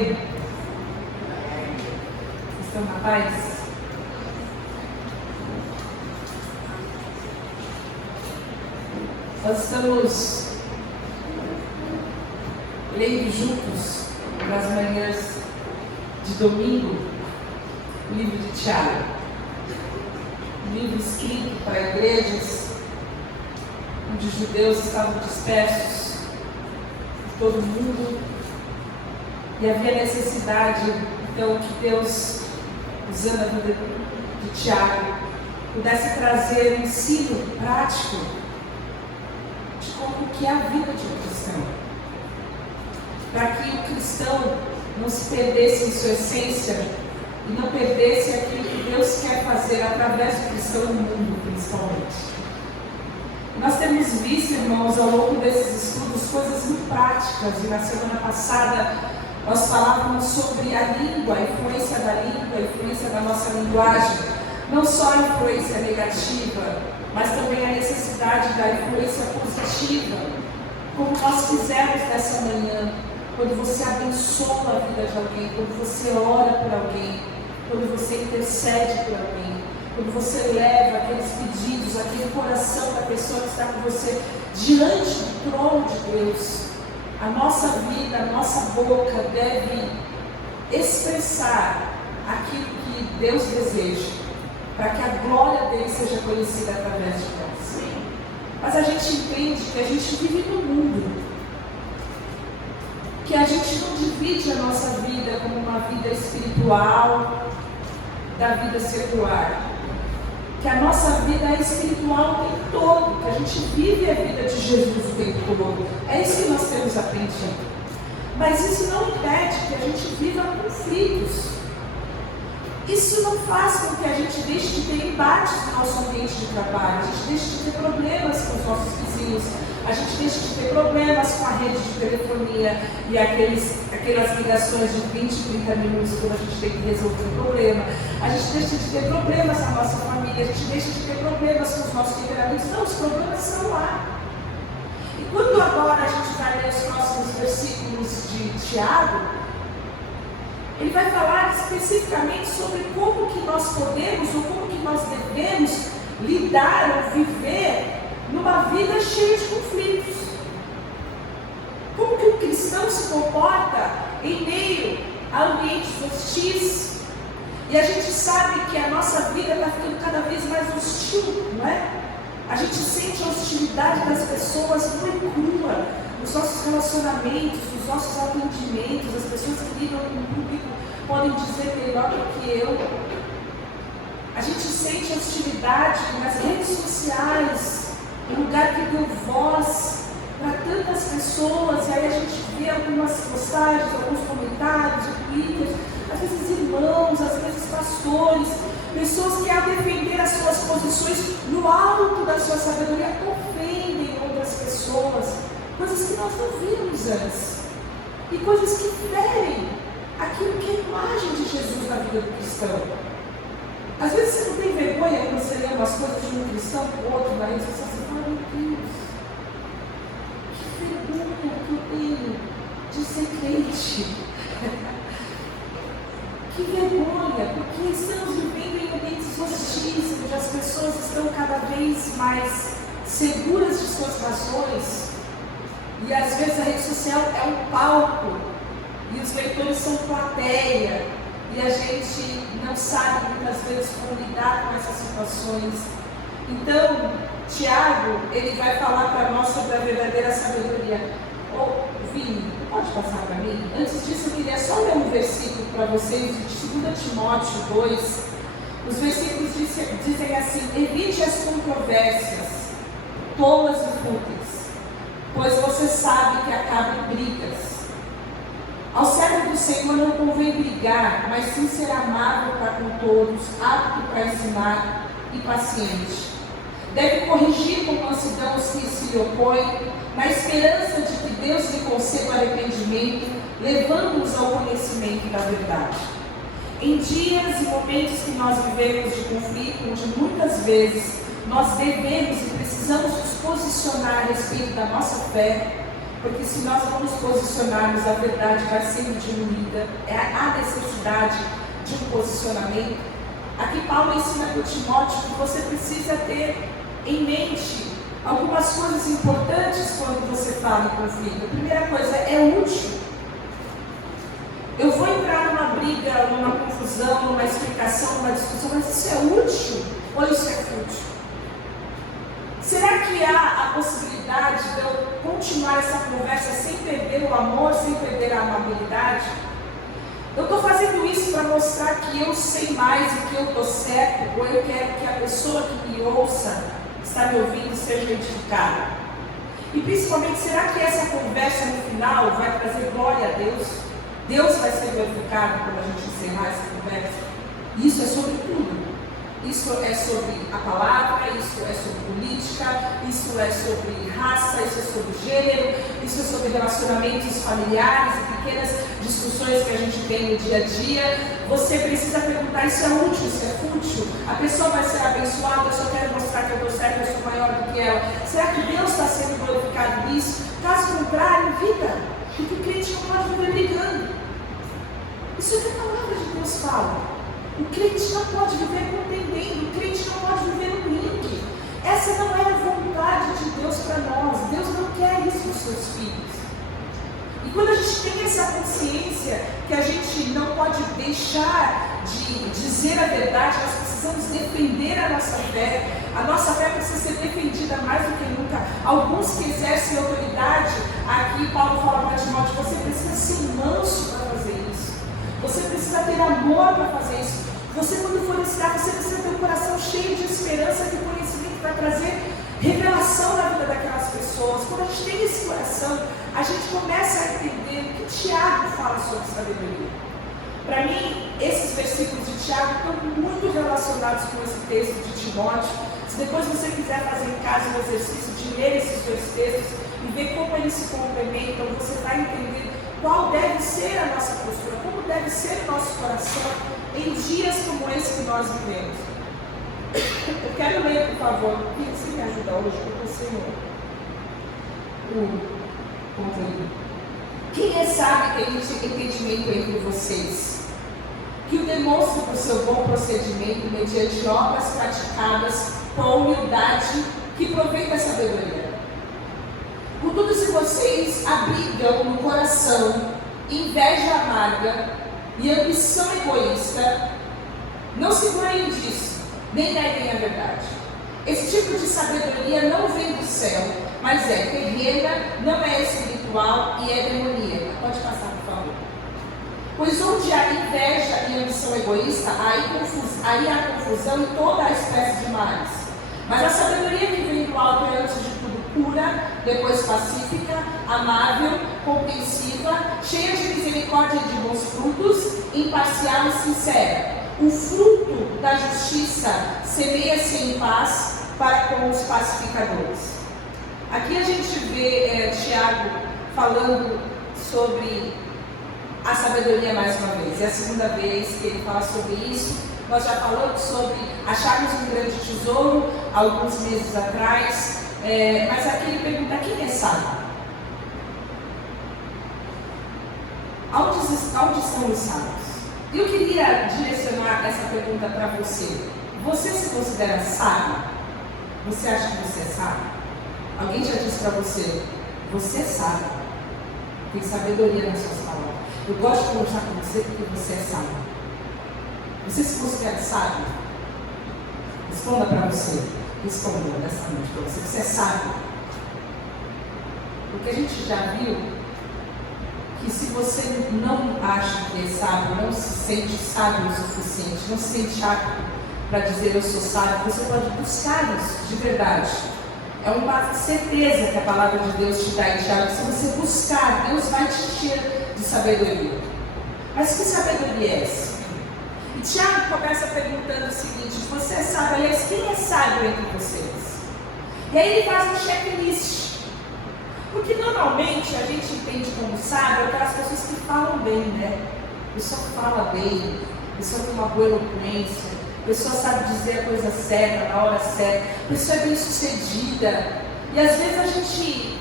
bem? Vocês estão na paz? Nós estamos lendo juntos, nas manhãs de domingo, o livro de Tiago. Um livro escrito para igrejas onde os judeus estavam dispersos por todo o mundo, e havia necessidade, então, que Deus, usando a vida de Tiago, pudesse trazer um ensino prático de como que é a vida de um cristão, para que o cristão não se perdesse em sua essência e não perdesse aquilo que Deus quer fazer através do cristão no mundo, principalmente. Nós temos visto, irmãos, ao longo desses estudos, coisas muito práticas, e na semana passada nós falávamos sobre a língua, a influência da língua, a influência da nossa linguagem, não só a influência negativa, mas também a necessidade da influência positiva, como nós fizemos nessa manhã, quando você abençoa a vida de alguém, quando você ora por alguém, quando você intercede por alguém, quando você leva aqueles pedidos, aquele coração da pessoa que está com você diante do trono de Deus. A nossa vida, a nossa boca deve expressar aquilo que Deus deseja, para que a glória dele seja conhecida através de nós. Mas a gente entende que a gente vive no mundo, que a gente não divide a nossa vida como uma vida espiritual da vida secular, que a nossa vida é espiritual o tempo todo, que a gente vive a vida de Jesus o tempo todo. É isso que nós temos aprendido. Mas isso não impede que a gente viva conflitos. Isso não faz com que a gente deixe de ter embates no nosso ambiente de trabalho, a gente deixe de ter problemas com os nossos vizinhos, a gente deixa de ter problemas com a rede de telefonia e aquelas ligações de 20, 30 minutos quando a gente tem que resolver um problema. A gente deixa de ter problemas na nossa família, a gente deixa de ter problemas com os nossos temperamentos. Não, os problemas estão lá. E quando agora a gente vai ler os próximos versículos de Tiago, ele vai falar especificamente sobre como que nós podemos ou como que nós devemos lidar ou viver numa vida cheia de conflitos. Como que o cristão se comporta em meio a ambientes hostis? E a gente sabe que a nossa vida está ficando cada vez mais hostil, não é? A gente sente a hostilidade das pessoas nua e crua, nos nossos relacionamentos, nos nossos atendimentos. As pessoas que lidam com o público podem dizer melhor do que eu. A gente sente a hostilidade nas redes sociais, um lugar que deu voz para tantas pessoas, e aí a gente vê algumas postagens, alguns comentários, Twitter, às vezes irmãos, às vezes pastores, pessoas que ao defender as suas posições no alto da sua sabedoria ofendem outras pessoas, coisas que nós não vimos antes, e coisas que ferem aquilo que é a imagem de Jesus na vida do cristão. Às vezes você não tem vergonha quando você lê umas coisas de um cristão para o outro na rede social, você fala, meu Deus, que vergonha que eu tenho de ser crente. Que vergonha, porque estamos vivendo em ambientes hostis, onde as pessoas estão cada vez mais seguras de suas razões, e às vezes a rede social é um palco, e os leitores são plateia, e a gente não sabe muitas vezes como lidar com essas situações. Então, Tiago, ele vai falar para nós sobre a verdadeira sabedoria. Vini, pode passar para mim? Antes disso, eu queria só ler um versículo para vocês, de 2 Timóteo 2. Os versículos dizem assim: evite as controvérsias, tolas e fúteis, pois você sabe que acabam em brigas. Ao servo do Senhor não convém brigar, mas sim ser amável para com todos, apto para ensinar e paciente. Deve corrigir com mansidão os que se lhe opõem, na esperança de que Deus lhe conceda o arrependimento, levando-os ao conhecimento da verdade. Em dias e momentos que nós vivemos de conflito, onde muitas vezes nós devemos e precisamos nos posicionar a respeito da nossa fé, Porque se nós não nos posicionarmos, a verdade vai sendo diminuída. É a necessidade de um posicionamento. Aqui Paulo ensina para Timóteo que você precisa ter em mente algumas coisas importantes quando você fala em conflito. A primeira coisa é útil. Eu vou entrar numa briga, numa confusão, numa explicação, numa discussão, mas isso é útil ou isso é fútil? Será que há a possibilidade de eu continuar essa conversa sem perder o amor, sem perder a amabilidade? Eu estou fazendo isso para mostrar que eu sei mais e que eu estou certo, ou eu quero que a pessoa que me ouça, está me ouvindo, seja edificada? E principalmente, será que essa conversa no final vai trazer glória a Deus? Deus vai ser glorificado quando a gente encerrar essa conversa? Isso é sobre tudo. Isso é sobre a palavra, isso é sobre política, isso é sobre raça, isso é sobre gênero, isso é sobre relacionamentos familiares e pequenas discussões que a gente tem no dia a dia. Você precisa perguntar, isso é útil, isso é fútil? A pessoa vai ser abençoada, eu só quero mostrar que eu estou certo, eu sou maior do que ela. Será que Deus está sendo glorificado nisso? Caso contrário, evita, porque o crente não pode viver brigando. Isso é o que a palavra de Deus fala. O crente não pode viver contendendo, o crente não pode viver no ringue. Essa não é a vontade de Deus para nós. Deus não quer isso dos seus filhos. E quando a gente tem essa consciência que a gente não pode deixar de dizer a verdade, nós precisamos defender a nossa fé precisa ser defendida mais do que nunca. Alguns que exercem autoridade, aqui Paulo fala para Timóteo, você precisa ser manso para fazer isso. Você precisa ter amor para fazer isso. Você, quando for ensinar, você precisa ter um coração cheio de esperança, de conhecimento para trazer revelação na vida daquelas pessoas. Quando a gente tem esse coração, a gente começa a entender o que Tiago fala sobre sabedoria. Para mim, esses versículos de Tiago estão muito relacionados com esse texto de Timóteo. Se depois você quiser fazer em casa um exercício de ler esses dois textos e ver como eles se complementam, você vai entender qual deve ser a nossa postura, como deve ser o nosso coração em dias como esse que nós vivemos. Eu quero ler, por favor, você me ajuda hoje, porque eu sei o conteúdo. Quem é sábio tem entendimento entre vocês, que o demonstre por seu bom procedimento mediante obras praticadas com a humildade que provém da sabedoria. Contudo, se vocês abrigam no coração inveja amarga e ambição egoísta, não se gloriem disso, nem neguem a verdade. Esse tipo de sabedoria não vem do céu, mas é terrena, não é espiritual e é demoníaca. Pode passar, por favor. Pois onde há inveja e ambição egoísta, aí há confusão e toda a espécie de males. Mas a sabedoria que vem do alto é, antes de tudo, pura, depois pacífica, amável, compreensiva, cheia de misericórdia e de bons frutos, imparcial e sincera. O fruto da justiça semeia-se em paz para com os pacificadores. Aqui a gente vê Tiago falando sobre a sabedoria mais uma vez. É a segunda vez que ele fala sobre isso. Nós já falamos sobre acharmos um grande tesouro alguns meses atrás. Mas aqui ele pergunta, quem é sábio? Onde estão os sábios? E eu queria direcionar essa pergunta para você. Você se considera sábio? Você acha que você é sábio? Alguém já disse para você, você é sábio. Tem sabedoria nas suas palavras. Eu gosto de conversar com você porque você é sábio. Você se considera sábio? Responda para você. Responda nessa noite para você. Você é sábio. Porque a gente já viu que se você não acha que é sábio, não se sente sábio o suficiente, não se sente apto para dizer eu sou sábio, você pode buscar isso de verdade. É uma certeza que a palavra de Deus te dá em Tiago. Se você buscar, Deus vai te encher de sabedoria. Mas que sabedoria é essa? E Tiago começa perguntando o seguinte, você é sábio? Aliás, quem é sábio entre vocês? E aí ele faz um checklist. Porque normalmente a gente entende como sábio aquelas pessoas que falam bem, né? A pessoa fala bem, a pessoa tem uma boa eloquência, a pessoa sabe dizer a coisa certa, na hora certa, a pessoa é bem sucedida. E às vezes a gente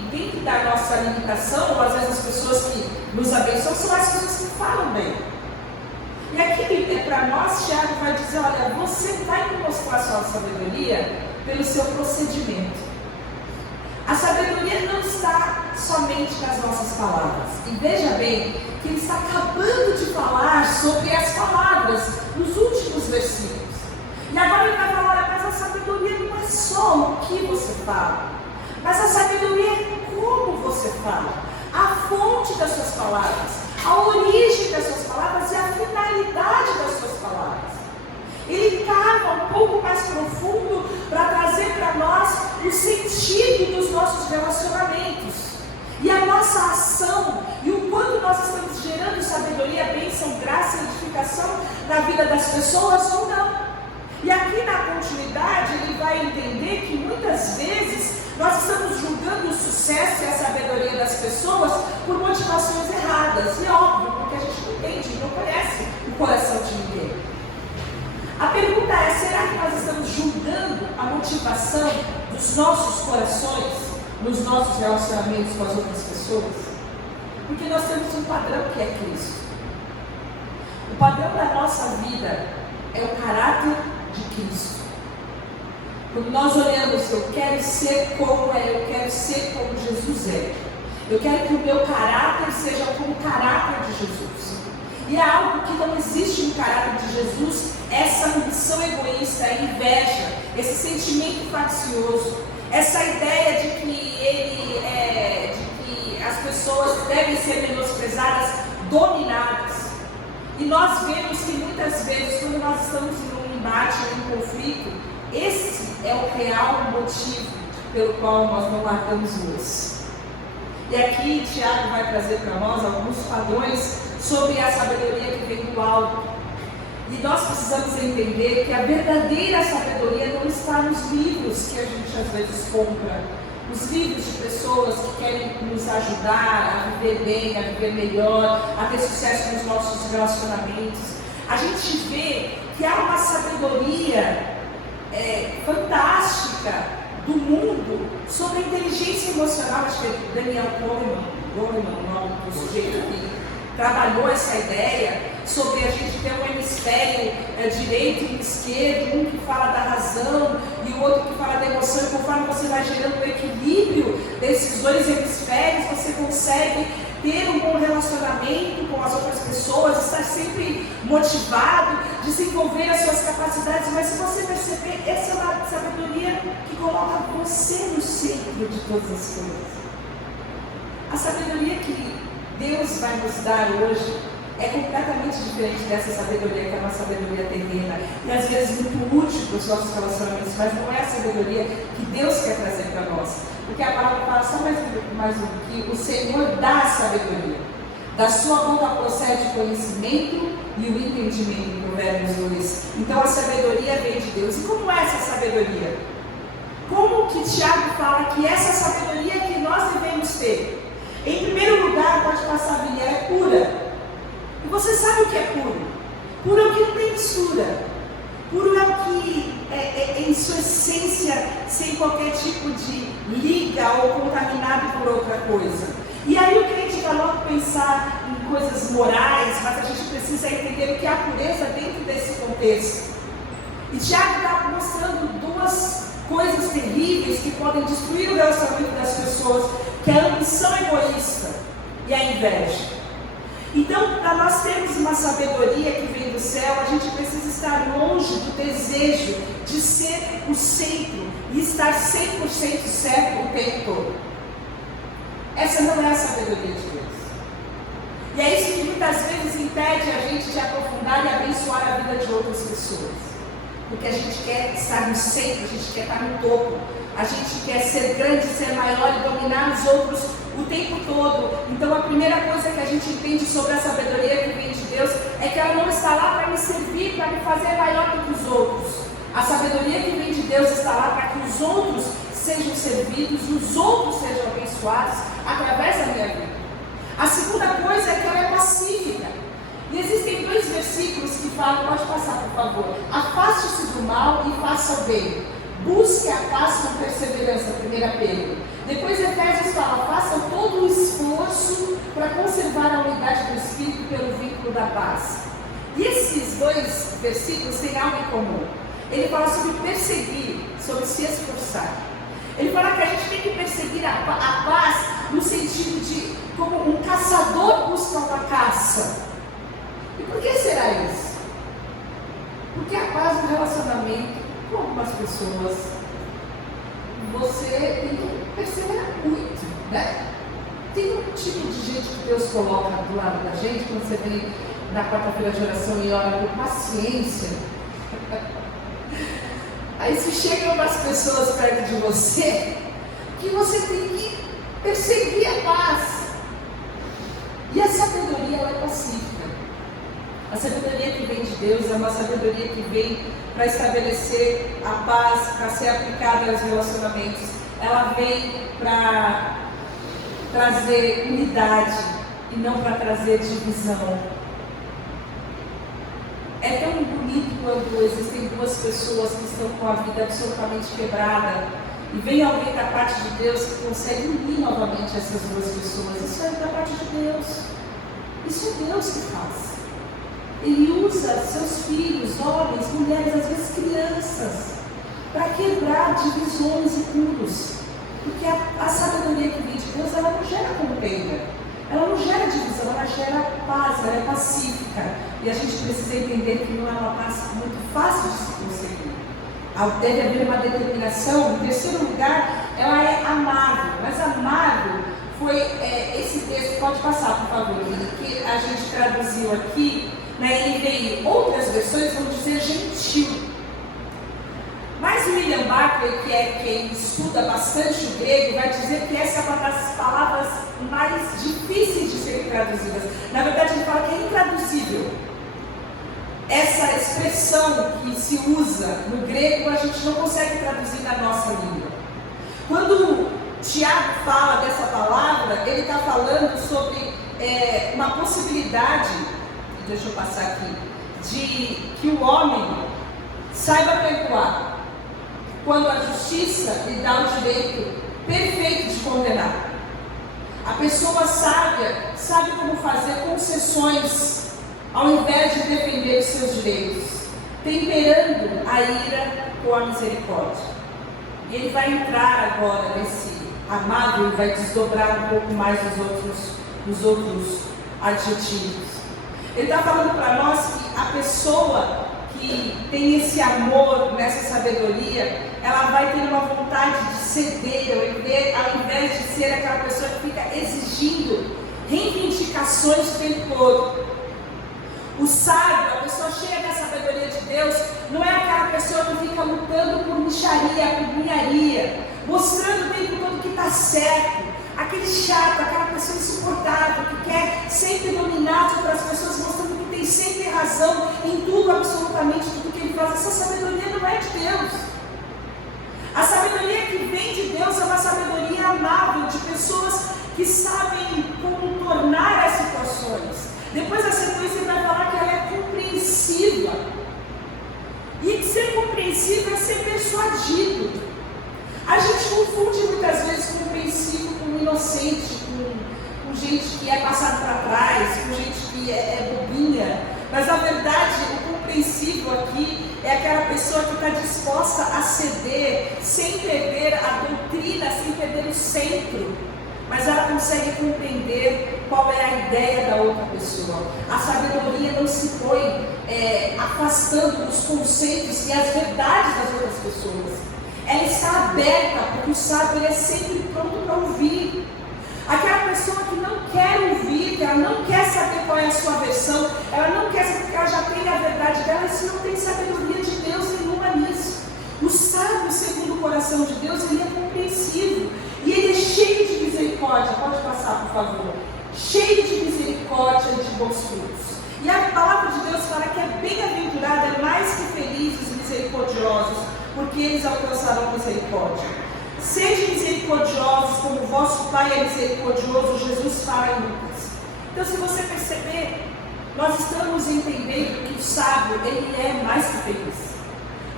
dentro da nossa limitação, ou às vezes as pessoas que nos abençoam são as pessoas que falam bem. E aqui, para nós, Tiago vai dizer, olha, você vai mostrar sua sabedoria pelo seu procedimento. A sabedoria não está somente nas nossas palavras. E veja bem que ele está acabando de falar sobre as palavras nos últimos versículos. E agora ele vai falar, olha, mas a sabedoria não é só o que você fala, mas a sabedoria é como você fala, a fonte das suas palavras, a origem das suas palavras e a finalidade das suas palavras. Ele cava um pouco mais profundo para trazer para nós o sentido dos nossos relacionamentos e a nossa ação e o quanto nós estamos gerando sabedoria, bênção, graça e edificação na vida das pessoas ou não. E aqui na continuidade ele vai entender que muitas vezes nós estamos julgando o sucesso e a sabedoria das pessoas por motivações erradas. E é óbvio, porque a gente não entende, não conhece o coração de ninguém. A pergunta é, será que nós estamos julgando a motivação dos nossos corações nos nossos relacionamentos com as outras pessoas? Porque nós temos um padrão que é Cristo. O padrão da nossa vida é o caráter de Cristo. Quando nós olhamos, eu quero ser como é, eu quero ser como Jesus é. Eu quero que o meu caráter seja como o caráter de Jesus. E é algo que não existe no caráter de Jesus, essa ambição egoísta, a inveja, esse sentimento faccioso, essa ideia de que as pessoas devem ser menosprezadas, dominadas. E nós vemos que muitas vezes, quando nós estamos em um embate, em um conflito, esse é o real motivo pelo qual nós não largamos luz. E aqui Tiago vai trazer para nós alguns padrões sobre a sabedoria que vem do alto. E nós precisamos entender que a verdadeira sabedoria não está nos livros que a gente às vezes compra, os livros de pessoas que querem nos ajudar a viver bem, a viver melhor, a ter sucesso nos nossos relacionamentos. A gente vê que há uma sabedoria fantástica do mundo sobre a inteligência emocional. Acho que é Daniel Goleman, o nome do sujeito que trabalhou essa ideia sobre a gente ter um hemisfério direito e um esquerdo, um que fala da razão e o outro que fala da emoção, e conforme você vai gerando o equilíbrio desses dois hemisférios, você consegue ter um bom relacionamento com as outras pessoas, estar sempre motivado, desenvolver as suas capacidades. Mas se você perceber, essa é uma sabedoria que coloca você no centro de todas as coisas. A sabedoria que Deus vai nos dar hoje é completamente diferente dessa sabedoria que é uma sabedoria terrena e às vezes muito útil para os nossos relacionamentos, mas não é a sabedoria que Deus quer trazer para nós. Porque a palavra fala só mais um que o Senhor dá a sabedoria. Da sua boca procede o conhecimento e o entendimento, em Provérbios 2. Então a sabedoria vem de Deus. E como é essa sabedoria? Como que Tiago fala que essa sabedoria que nós devemos ter? Em primeiro lugar, pode passar a vir, é pura. E você sabe o que é puro? Puro é o que não tem mistura. Puro é o que em sua essência, sem qualquer tipo de liga ou contaminado por outra coisa. E aí o crente vai logo pensar em coisas morais, mas a gente precisa entender o que é a pureza dentro desse contexto. E Tiago está mostrando duas coisas terríveis que podem destruir o relacionamento das pessoas, que é a ambição egoísta e a inveja. Então, para nós termos uma sabedoria que vem do céu, a gente precisa estar longe do desejo de ser o centro e estar 100% certo o tempo todo. Essa não é a sabedoria de Deus. E é isso que muitas vezes impede a gente de aprofundar e abençoar a vida de outras pessoas. Porque a gente quer estar no centro, a gente quer estar no topo, a gente quer ser grande, ser maior e dominar os outros o tempo todo. Então a primeira coisa que a gente entende sobre a sabedoria que vem de Deus é que ela não está lá para me servir, para me fazer maior do que os outros. A sabedoria que vem de Deus está lá para que os outros sejam servidos, os outros sejam abençoados através da minha vida. A segunda coisa é que ela é pacífica. E existem dois versículos que falam, pode passar por favor, afaste-se do mal e faça o bem, Busque a paz com perseverança, 1 Pedro. Depois Efésios fala, façam todo o esforço para conservar a unidade do Espírito pelo vínculo da paz. E esses dois versículos têm algo em comum. Ele fala sobre perseguir, sobre se esforçar. Ele fala que a gente tem que perseguir a paz no sentido de como um caçador busca uma caça. E por que será isso? Porque a paz no relacionamento com algumas pessoas, você tem que perseverar muito, né? Tem um tipo de gente que Deus coloca do lado da gente, quando você vem na quarta-feira de oração e ora por paciência. Aí se chegam umas pessoas perto de você, que você tem que perseguir a paz. E a sabedoria, ela é pacífica. A sabedoria que vem de Deus é uma sabedoria que vem para estabelecer a paz, para ser aplicada aos relacionamentos. Ela vem para trazer unidade e não para trazer divisão. É tão bonito quando existem duas pessoas que estão com a vida absolutamente quebrada e vem alguém da parte de Deus que consegue unir novamente essas duas pessoas. Isso é da parte de Deus. Isso é Deus que faz. Ele usa seus filhos, homens, mulheres, às vezes crianças, para quebrar divisões e muros. Porque a sabedoria que vem de Deus, ela não gera contenda, ela não gera divisão, ela gera paz, ela é pacífica. E a gente precisa entender que não é uma paz muito fácil de se conseguir. Deve haver uma determinação. Em terceiro lugar, ela é amável. Mas amável foi esse texto, pode passar por favor, que a gente traduziu aqui na NVI. Outras versões vão dizer gentil. Mas o William Barclay, que é quem estuda bastante o grego, vai dizer que essa é uma das palavras mais difíceis de serem traduzidas. Na verdade, ele fala que é intraduzível. Essa expressão que se usa no grego, a gente não consegue traduzir na nossa língua. Quando Tiago fala dessa palavra, ele está falando sobre uma possibilidade, deixa eu passar aqui, de que o homem saiba perdoar, quando a justiça lhe dá o direito perfeito de condenar. A pessoa sábia sabe como fazer concessões ao invés de defender os seus direitos, temperando a ira com a misericórdia. E ele vai entrar agora nesse amável e vai desdobrar um pouco mais dos outros adjetivos. Ele está falando para nós que a pessoa que tem esse amor, nessa sabedoria, ela vai ter uma vontade de ceder, ao invés de ser aquela pessoa que fica exigindo reivindicações o tempo todo. O sábio, a pessoa cheia da sabedoria de Deus, não é aquela pessoa que fica lutando por mixaria, por cunharia, mostrando o tempo todo que está certo. Aquele chato, aquela pessoa insuportável, que quer sempre dominar as outras pessoas, mostrando que tem sempre razão em tudo, absolutamente tudo que ele faz. Essa sabedoria não é de Deus. A sabedoria que vem de Deus é uma sabedoria amável, de pessoas que sabem como tornar as situações. Depois a sequência ele vai falar que ela é compreensiva. E ser compreensivo é ser persuadido. A gente confunde muitas vezes compreensivo com inocente, com gente que é passado para trás, com gente que é bobinha. Mas na verdade o compreensivo aqui é aquela pessoa que está disposta a ceder sem perder a doutrina, sem perder o centro. Mas ela consegue compreender qual é a ideia da outra pessoa. A sabedoria não se põe afastando os conceitos e as verdades das outras pessoas. Ela está aberta, porque o sábio é sempre pronto para ouvir. Aquela pessoa que não quer ouvir, que ela não quer saber qual é a sua versão, ela não quer saber porque ela já tem a verdade dela, isso não tem sabedoria de Deus nenhuma nisso. O sábio, segundo o coração de Deus, ele é compreensivo. E ele é cheio de misericórdia. Pode passar, por favor. Cheio de misericórdia e de bons frutos. E a palavra de Deus fala que é bem-aventurada, é mais que felizes os misericordiosos, porque eles alcançarão misericórdia. Sede misericordiosos, como o vosso Pai é misericordioso, Jesus fala em Lucas. Então, se você perceber, nós estamos entendendo que o sábio, ele é mais que feliz.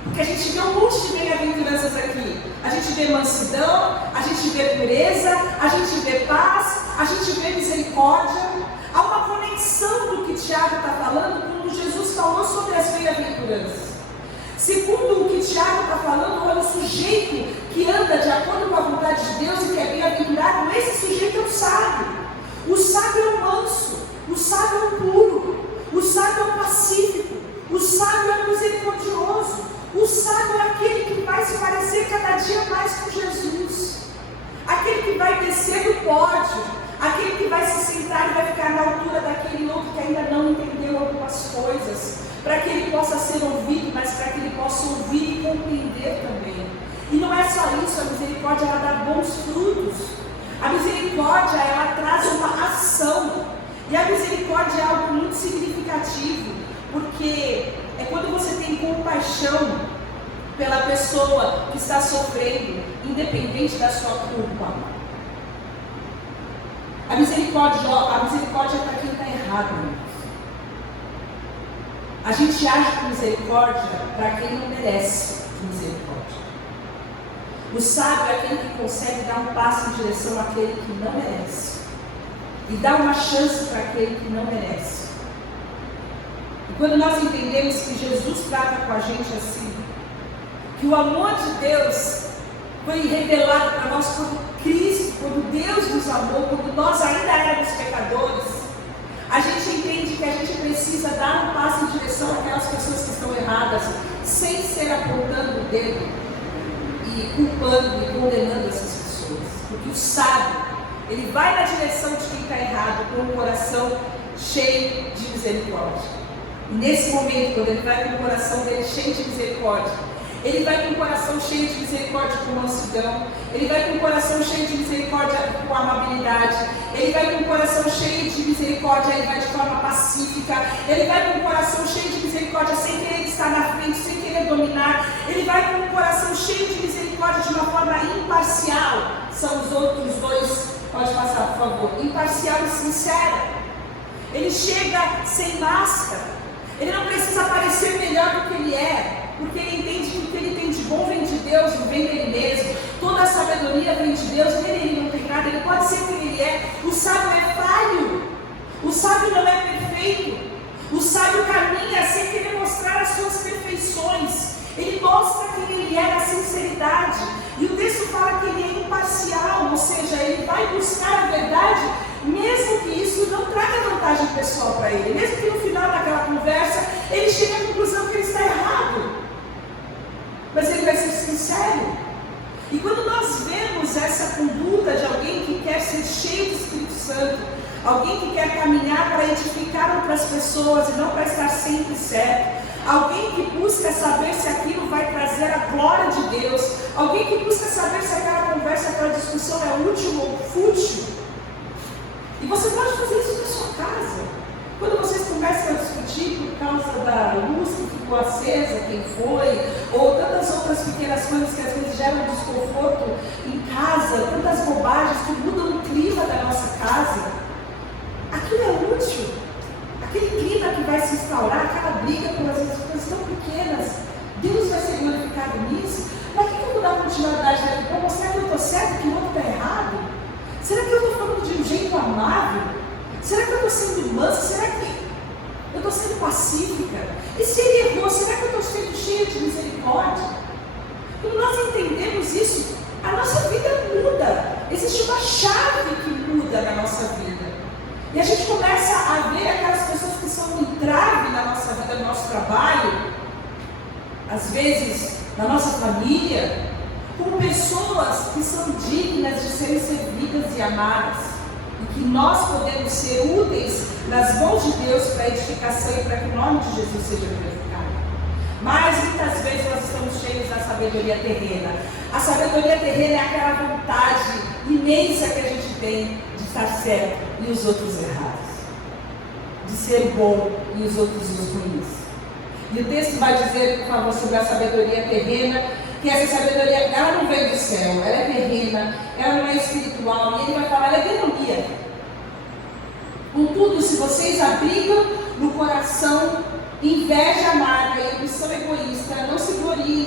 Porque a gente vê um monte de bem-aventuranças aqui. A gente vê mansidão, a gente vê pureza, a gente vê paz, a gente vê misericórdia. Há uma conexão do que Tiago está falando quando Jesus falou sobre as bem-aventuranças. Segundo o que Tiago está falando, olha, o sujeito que anda de acordo com a vontade de Deus e que é bem-aventurado, esse sujeito é o sábio. O sábio é o manso, o sábio é o puro, o sábio é o pacífico, o sábio é o misericordioso. O sábio é aquele que vai se parecer cada dia mais com Jesus, aquele que vai descer do pódio, aquele que vai se sentar e vai ficar na altura daquele outro que ainda não entendeu algumas coisas, para que ele possa ser ouvido, mas para que ele possa ouvir e compreender também. E não é só isso, a misericórdia ela dá bons frutos, a misericórdia ela traz uma ação, e a misericórdia é algo muito significativo, porque é quando você tem compaixão pela pessoa que está sofrendo, independente da sua culpa. A misericórdia é para quem está errado. A gente age com misericórdia para quem não merece misericórdia. O sábio é aquele que consegue dar um passo em direção àquele que não merece e dar uma chance para aquele que não merece. E quando nós entendemos que Jesus trata com a gente assim, que o amor de Deus foi revelado para nós quando Cristo, quando Deus nos amou, quando nós ainda éramos pecadores, a gente entende que a gente precisa dar um passo em direção àquelas pessoas que estão erradas, sem ser apontando o dedo e culpando e condenando essas pessoas. Porque o sábio, ele vai na direção de quem está errado com o coração cheio de misericórdia. E nesse momento, quando ele vai com o coração dele cheio de misericórdia, ele vai com o coração cheio de misericórdia com mansidão, ele vai com o coração cheio de misericórdia com amabilidade, ele vai com o coração cheio de misericórdia, ele vai de forma pacífica, ele vai com o coração cheio de misericórdia sem querer estar na frente, sem querer dominar, ele vai com o coração cheio de misericórdia de uma forma imparcial. São os outros dois, pode passar por favor, imparcial e sincera. Ele chega sem máscara, ele não precisa parecer melhor do que ele é, porque ele entende que o que ele tem de bom vem de Deus, não vem dele mesmo. Toda a sabedoria vem de Deus, ele não tem nada, ele pode ser quem ele é. O sábio é falho, o sábio não é perfeito, o sábio caminha sem querer mostrar as suas perfeições, ele mostra quem ele é na sinceridade. E o texto fala que ele é imparcial, ou seja, ele vai buscar a verdade, mesmo que isso não traga vantagem pessoal para ele, mesmo que no final daquela conversa ele chegue à conclusão que ele está errado, mas ele vai ser sincero. E quando nós vemos essa conduta de alguém que quer ser cheio do Espírito Santo, alguém que quer caminhar para edificar outras pessoas e não para estar sempre certo, alguém que busca saber se aquilo vai trazer a glória de Deus, alguém que busca saber se aquela conversa, aquela discussão é útil ou fútil. E você pode fazer isso na sua casa. Quando vocês começam a discutir por causa da luz que ficou acesa, quem foi, ou tantas outras pequenas coisas que às vezes geram desconforto em casa, tantas bobagens que mudam o clima da nossa casa, aquilo é útil. Aquele clima que vai se instaurar, aquela briga por as coisas tão pequenas, Deus vai ser glorificado nisso. Mas por que eu vou dar continuidade aqui? Para mostrar que eu estou certo e que o outro está errado? Será que eu estou falando de um jeito amável? Será que eu estou sendo mansa? Será que eu estou sendo pacífica? E se ele errou, será que eu estou sendo cheia de misericórdia? Quando nós entendemos isso, a nossa vida muda. Existe uma chave que muda na nossa vida. E a gente começa a ver aquelas pessoas que são um entrave na nossa vida, no nosso trabalho, às vezes na nossa família, como pessoas que são dignas de serem servidas e amadas. E que nós podemos ser úteis nas mãos de Deus para a edificação e para que o nome de Jesus seja glorificado. Mas muitas vezes nós estamos cheios da sabedoria terrena. A sabedoria terrena é aquela vontade imensa que a gente tem de estar certo e os outros errados, de ser bom e os outros os ruins. E o texto vai dizer, por favor, sobre a sabedoria terrena, que essa sabedoria, ela não vem do céu, ela é terrena, ela não é espiritual, e ele vai falar, ela é demoníaca. Contudo, se vocês abrigam no coração inveja amarga e ambição egoísta, não se gloriem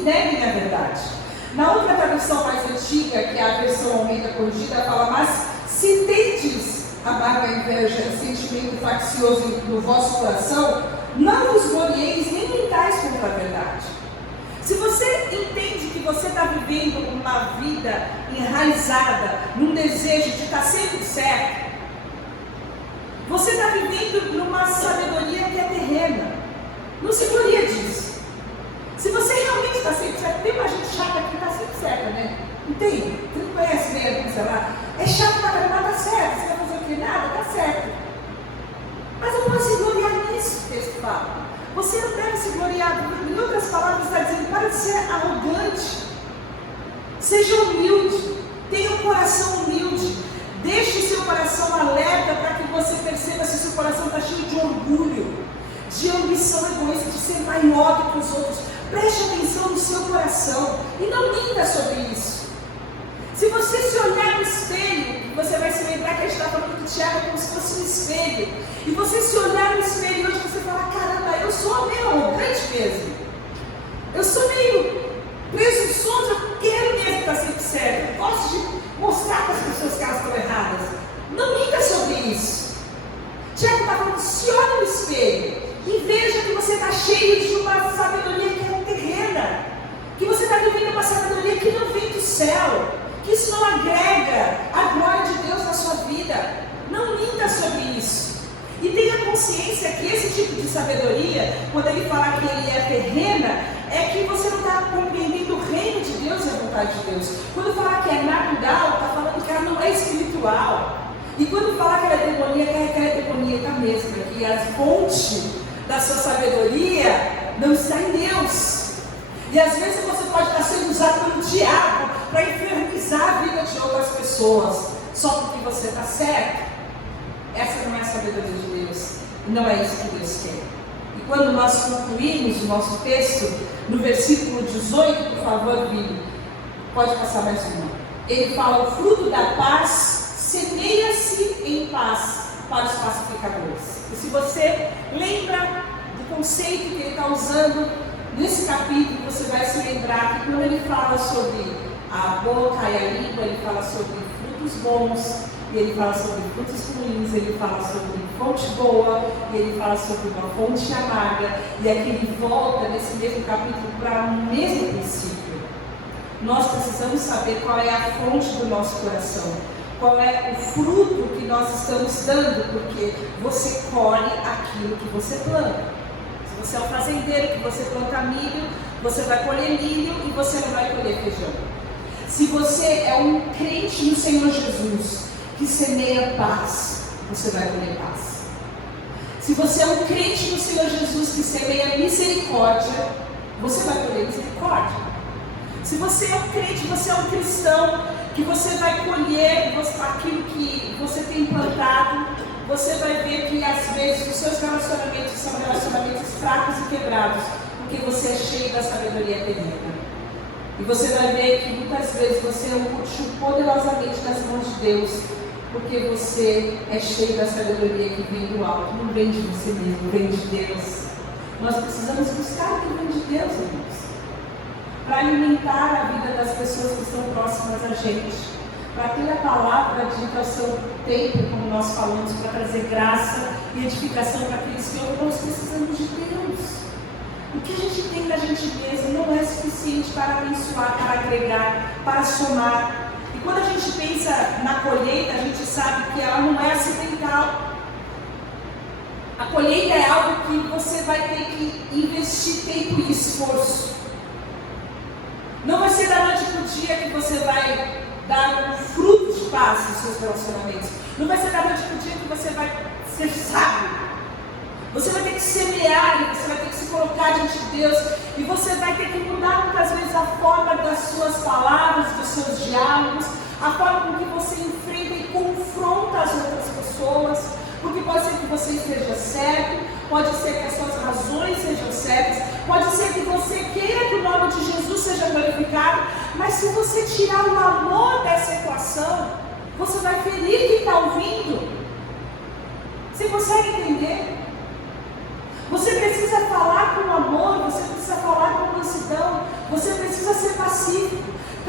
neguem a verdade. Na outra tradução mais antiga, que é a versão Almeida Corrigida, fala: mas se tendes amarga inveja e sentimento faccioso no vosso coração, não vos glorieis nem mentais contra a verdade. Se você entende que você está vivendo uma vida enraizada num desejo de estar sempre certo, você está vivendo numa sabedoria que é terrena. Não se gloria disso. Se você realmente está sempre certo, tem uma gente chata que está sempre certa, né? Não tem? Você não conhece mesmo, sei lá. É chato pra caramba, tá certo. Você vai fazer o que? Nada, tá certo. Mas não pode se gloriar nisso, o texto fala. Você não deve se gloriar. Em outras palavras, está dizendo: para de ser arrogante. Seja humilde. Tenha um coração humilde. Deixe o seu coração alerta para que você perceba se o seu coração está cheio de orgulho, de ambição egoísta, de ser maior do que os outros. Preste atenção no seu coração e não minta sobre isso. Se você se olhar no espelho, você vai se lembrar que a gente está falando do Tiago como se fosse um espelho. E você se olhar no espelho hoje, você fala: caramba, eu sou meio arrogante mesmo. Eu sou meio presunçoso, eu quero mesmo estar sempre certo. Eu gosto de mostrar para as pessoas que elas estão erradas. Não minta sobre isso. Tiago está falando: se olhe no espelho e veja que você está cheio de uma sabedoria que é terrena, que você está vivendo uma sabedoria que não vem do céu, que isso não agrega a glória de Deus na sua vida. Não minta sobre isso. E tenha consciência que esse tipo de sabedoria, quando ele fala que ele é terrena, é que você não está compreendendo o reino de Deus e a vontade de Deus. Quando falar que é natural, está falando que ela não é espiritual. E quando falar que ela é demoníaca, é que ela é demoníaca mesmo, que a fonte da sua sabedoria não está em Deus. E às vezes você pode estar sendo usado pelo diabo para infernizar a vida de outras pessoas, só porque você está certo. Essa não é a sabedoria de Deus, não é isso que Deus quer. E quando nós concluímos o nosso texto, no versículo 18, por favor, Vini, pode passar mais uma. Ele fala: o fruto da paz semeia-se em paz para os pacificadores. E se você lembra do conceito que ele está usando nesse capítulo, você vai se lembrar que quando ele fala sobre a boca e a língua, ele fala sobre frutos bons, e ele fala sobre frutos ruins, ele fala sobre fonte boa, e ele fala sobre uma fonte amarga, e aqui ele volta nesse mesmo capítulo para o mesmo princípio. Nós precisamos saber qual é a fonte do nosso coração, qual é o fruto que nós estamos dando, porque você colhe aquilo que você planta. Se você é um fazendeiro que você planta milho, você vai colher milho e você não vai colher feijão. Se você é um crente no Senhor Jesus, que semeia paz, você vai colher paz. Se você é um crente no Senhor Jesus que semeia misericórdia, você vai colher misericórdia. Se você é um crente, você é um cristão, que você vai colher aquilo que você tem plantado, você vai ver que às vezes os seus relacionamentos são relacionamentos fracos e quebrados, porque você é cheio da sabedoria terrena. E você vai ver que muitas vezes você é útil poderosamente nas mãos de Deus, porque você é cheio da sabedoria que vem do alto, não vem de você mesmo, vem de Deus. Nós precisamos buscar o que vem de Deus, irmãos, para alimentar a vida das pessoas que estão próximas a gente, para ter a palavra dita ao seu tempo, como nós falamos, para trazer graça e edificação para aqueles que ouvem. Nós precisamos de Deus. O que a gente tem na gente mesmo não é suficiente para abençoar, para agregar, para somar. E quando a gente pensa na colheita, a gente sabe que ela não é acidental. A colheita é algo que você vai ter que investir tempo e esforço. Não vai ser da noite para o dia que você vai dar um fruto de paz nos seus relacionamentos. Não vai ser da noite para o dia que você vai ser sábio. Você vai ter que semear, você vai ter que se colocar diante de Deus, e você vai ter que mudar muitas vezes a forma das suas palavras, dos seus diálogos, a forma com que você enfrenta e confronta as outras pessoas, porque pode ser que você esteja certo, pode ser que as suas razões sejam certas, pode ser que você queira que o nome de Jesus seja glorificado, mas se você tirar o amor dessa equação, você vai ferir quem está ouvindo. Você consegue entender? Você precisa falar com amor, você precisa falar com mansidão, você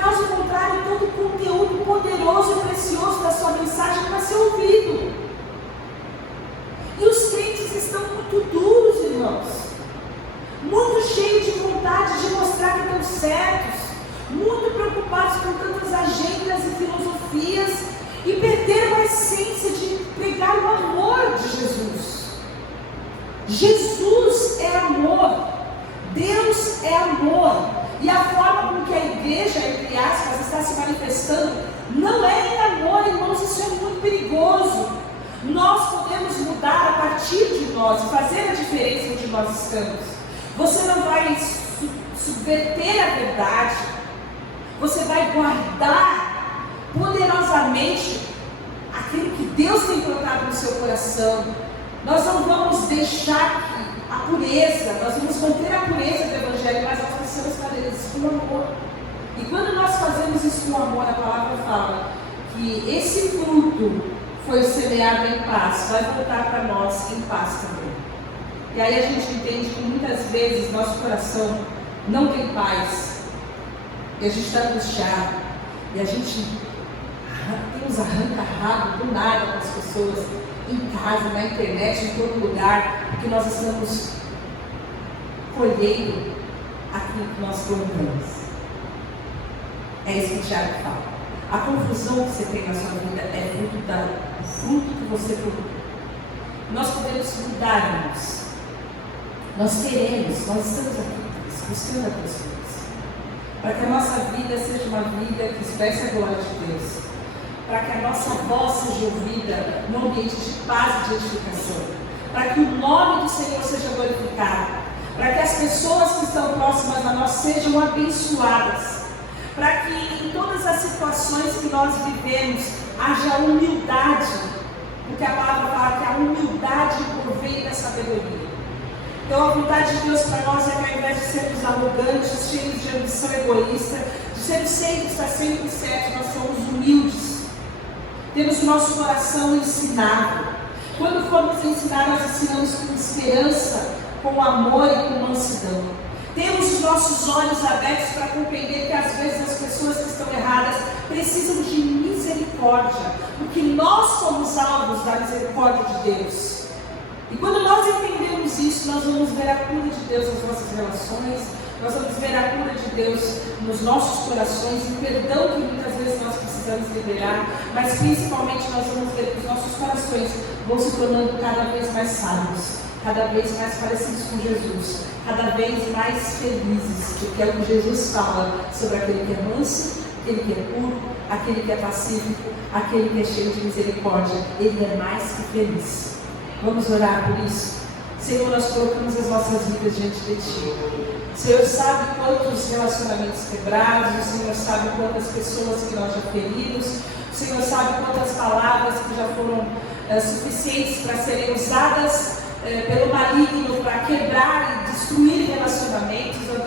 Caso contrário, todo o conteúdo poderoso e precioso da sua mensagem vai ser ouvido. E os crentes estão muito duros, irmãos. Muito cheios de vontade de mostrar que estão certos. Muito preocupados com tantas agendas e filosofias. E perderam a essência de pregar o amor de Jesus. Jesus é amor. Deus é amor. E a forma com que a igreja, entre aspas, está se manifestando não é em amor, irmãos, isso é muito perigoso. Nós podemos mudar a partir de nós, fazer a diferença onde nós estamos. Você não vai subverter a verdade, você vai guardar poderosamente aquilo que Deus tem plantado no seu coração. Nós não vamos deixar a pureza, nós vamos manter a pureza do Evangelho, mas nós precisamos fazer isso com amor. E quando nós fazemos isso com amor, a palavra fala que esse fruto foi semeado em paz, vai voltar para nós em paz também. E aí a gente entende que muitas vezes nosso coração não tem paz, e a gente está angustiado, e a gente tem uns arranca-rabo do nada com as pessoas, em casa, na internet, em todo lugar, porque nós estamos colhendo aquilo que nós plantamos. É isso que o Tiago fala. A confusão que você tem na sua vida é fruto do fruto que você produziu. Nós podemos mudar, irmãos. Nós queremos, nós estamos aqui buscando a Deus, para que a nossa vida seja uma vida que expresse a glória de Deus, para que a nossa voz seja ouvida no ambiente de paz e de edificação, para que o nome do Senhor seja glorificado, para que as pessoas que estão próximas a nós sejam abençoadas, para que em todas as situações que nós vivemos haja humildade, porque a palavra fala que a humildade provém da sabedoria. Então a vontade de Deus para nós é que ao invés de sermos arrogantes, cheios de ambição egoísta, de sermos sempre certos, nós somos humildes. Temos o nosso coração ensinado. Quando formos ensinar, nós ensinamos com esperança, com amor e com mansidão. Temos os nossos olhos abertos para compreender que às vezes as pessoas que estão erradas precisam de misericórdia, porque nós somos alvos da misericórdia de Deus. E quando nós entendemos isso, nós vamos ver a cura de Deus nas nossas relações, nós vamos ver a cura de Deus nos nossos corações, o perdão que muitas vezes nós precisamos liberar, mas principalmente nós vamos ver que os nossos corações vão se tornando cada vez mais sábios, cada vez mais parecidos com Jesus, cada vez mais felizes, porque é o que Jesus fala sobre aquele que é manso, aquele que é puro, aquele que é pacífico, aquele que é cheio de misericórdia. Ele é mais que feliz. Vamos orar por isso. Senhor, nós colocamos as nossas vidas diante de Ti. O Senhor sabe quantos relacionamentos quebrados, o Senhor sabe quantas pessoas que nós já ferimos, o Senhor sabe quantas palavras que já foram suficientes para serem usadas pelo maligno para quebrar e destruir relacionamentos.